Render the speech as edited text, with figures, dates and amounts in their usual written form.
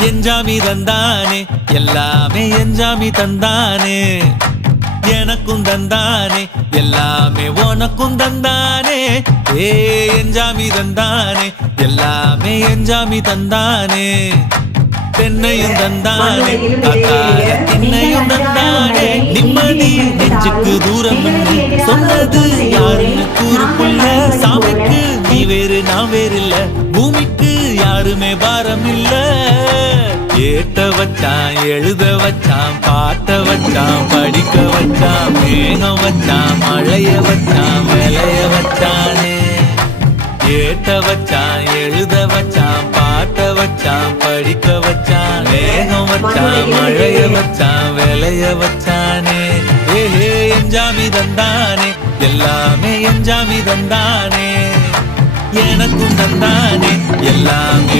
எஞ்சாமி தந்தானே எல்லாமே எஞ்சாமி தந்தானே எனக்கும் தந்தானே எல்லாமே உனக்கும் தந்தானே ஏ எஞ்சாமி தந்தானே எல்லாமே எஞ்சாமி தந்தானே தென்னையும் தந்தானே காக்கார திண்ணையும் தந்தானே நிம்மதி நெஞ்சுக்கு தூரம் என்று சொன்னது யாருன்னு கூறுக்குள்ள சாமிக்கு நீ வேறு நான் வேறு இல்ல பூமிக்கு யாருமே பாரம் இல்ல ஏட்ட வச்சான் எழுத வச்சான் பாட்ட வச்சான் படிக்க வச்சான் மேகம் வச்சான் மழைய வச்சான் விளைய வச்சானே ஏட்ட வச்சான் எழுத வச்சான் பாட்ட வச்சான் படிக்க வச்சான் மேகம் வச்சான் மழைய வச்சான் விளைய வச்சானே ஏஹே எஞ்சாமி தந்தானே எல்லாமே எஞ்சாமி தந்தானே எனக்கும் தந்தானே எல்லாமே